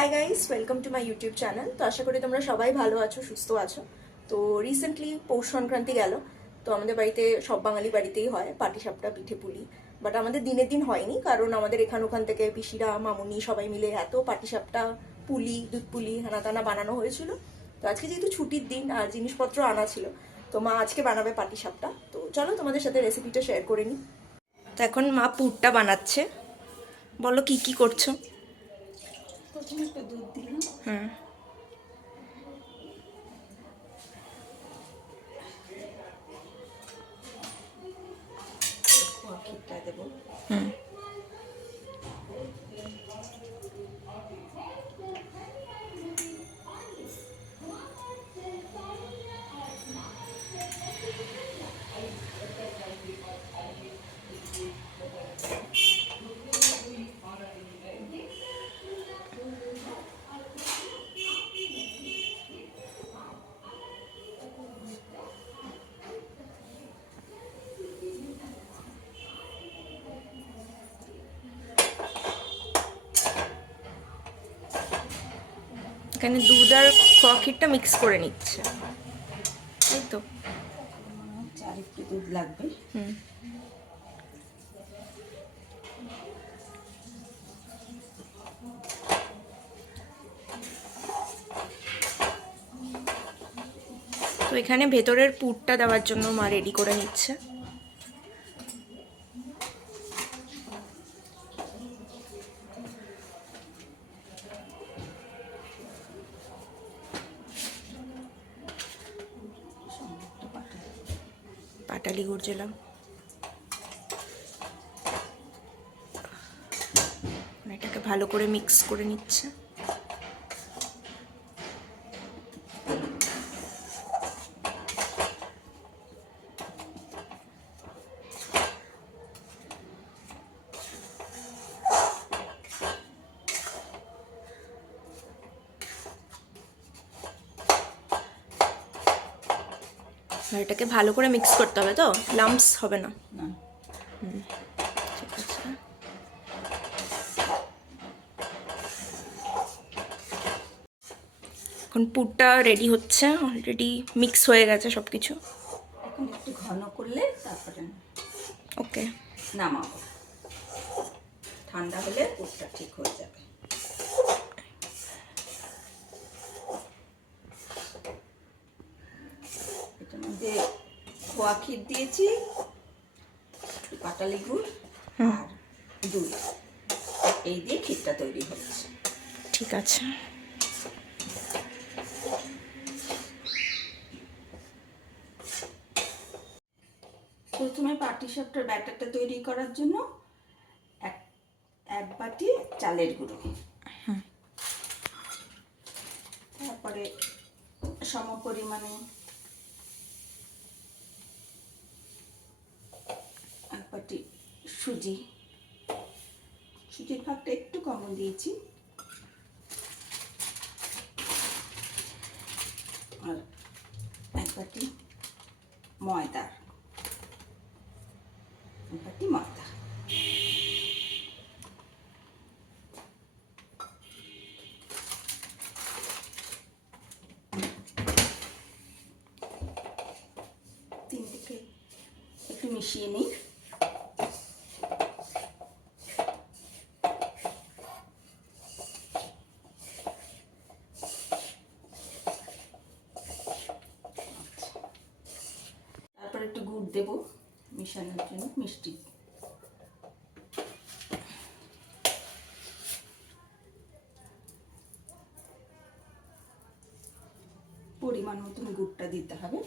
Hi guys welcome to my YouTube channel তো আশা করি তোমরা সবাই ভালো আছো, সুস্থ আছো। তো রিসেন্টলি পৌষ সংক্রান্তি গেল, তো আমাদের বাড়িতে, সব বাঙালি বাড়িতেই হয় পাটিসাপটা পিঠে পুলি বাট আমাদের দিনের দিন হয়নি, কারণ আমাদের এখান ওখান থেকে পিসিরা, মামুনি সবাই মিলে এত পাটিসাপটা, পুলি দুধ পুলি হানা টানা বানানো হয়েছিল। তো আজকে যেহেতু ছুটির দিন, আর জিনিসপত্র আনা ছিল, তো মা আজকে বানাবে পাটিসাপটা। তো চলো তোমাদের সাথে রেসিপিটা শেয়ার করে নিই তো এখন মা পুরটা বানাচ্ছে। বলো কি কি করছ? প্রথমে একটু দুধ দিলাম এখানে দুধ আর ক্ষীরটা মিক্স করে নিচ্ছে। এই তো। একটু দুধ লাগবে। হুম। তো এখানে ভেতরের পুরটা দেওয়ার জন্য মা রেডি করে নিচ্ছে। পাটালি জেলা জেলাম এটাকে ভালো করে মিক্স করে নিচ্ছে। আর এটাকে ভালো করে মিক্স করতে হবে তো? লাম্পস হবে না। ঠিক আছে। এখন পুরটা রেডি হচ্ছে অলরেডি মিক্স হয়ে গেছে সব কিছু এখন একটু ঘন করলে তারপরে ওকে নামাবো। ঠান্ডা হলে পুরটা ঠিক হয়ে যাবে এটার মধ্যে খোয়া ক্ষীর দিয়েছি পাটালি গুড় আর দুধ। এই দিয়ে ক্ষীরটা তৈরি হচ্ছে ঠিক আছে। প্রথমে পাটিসাপটার ব্যাটারটা তৈরি করার জন্য এক এক বাটি চালের গুঁড়ো। তারপরে সম পরিমাণে এক বাটি সুজি। সুজির ভাগটা একটু কম দিয়েছি। আর এক বাটি ময়দা। এক বাটি ময়দা। তিনটিকে একটু মিশিয়ে নিই। তারপর একটু গুড় দেবো মিশানোর জন্য, মিষ্টি। পরিমাণ মতন গুড়টা দিতে হবে।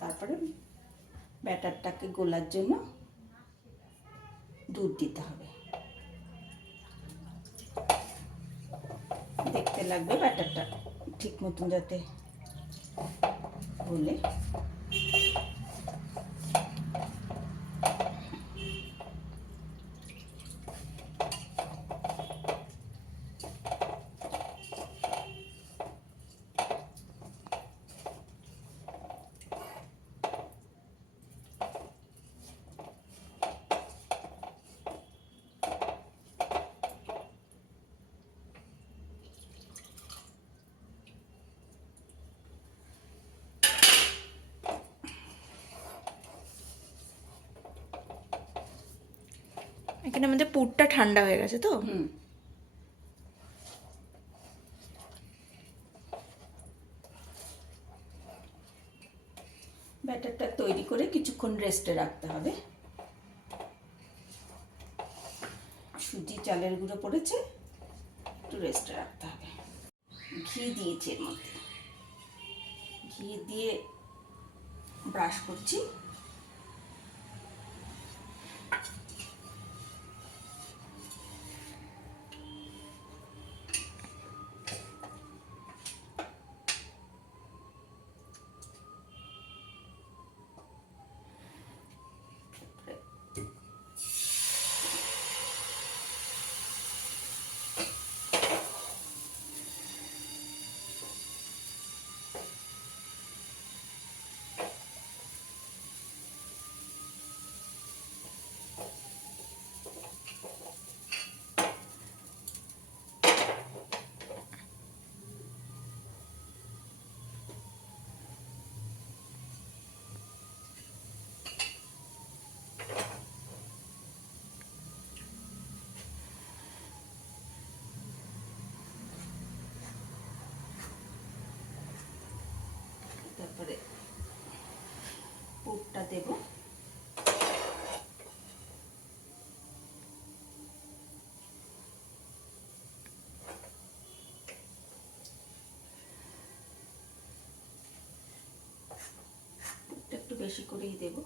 তারপরে ব্যাটারটাকে গোলার জন্য দুধ দিতে হবে। দেখতে লাগবে ব্যাটারটা ঠিক মতন যাতে গোলে এখানে আমাদের পুরটা ঠান্ডা হয়ে গেছে তো? ব্যাটারটা তৈরি করে কিছুক্ষণ রেস্টে রাখতে হবে। সুজি চালের গুঁড়ো পড়েছে, একটু রেস্টে রাখতে হবে। ঘি দিয়েছি এর মধ্যে। ঘি দিয়ে ব্রাশ করছি। তারপরে পুরটা দেব। একটু বেশি করেই দেব।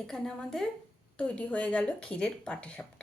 এখানে আমাদের তৈরি হয়ে গেল ক্ষীরের পাটিসাপটা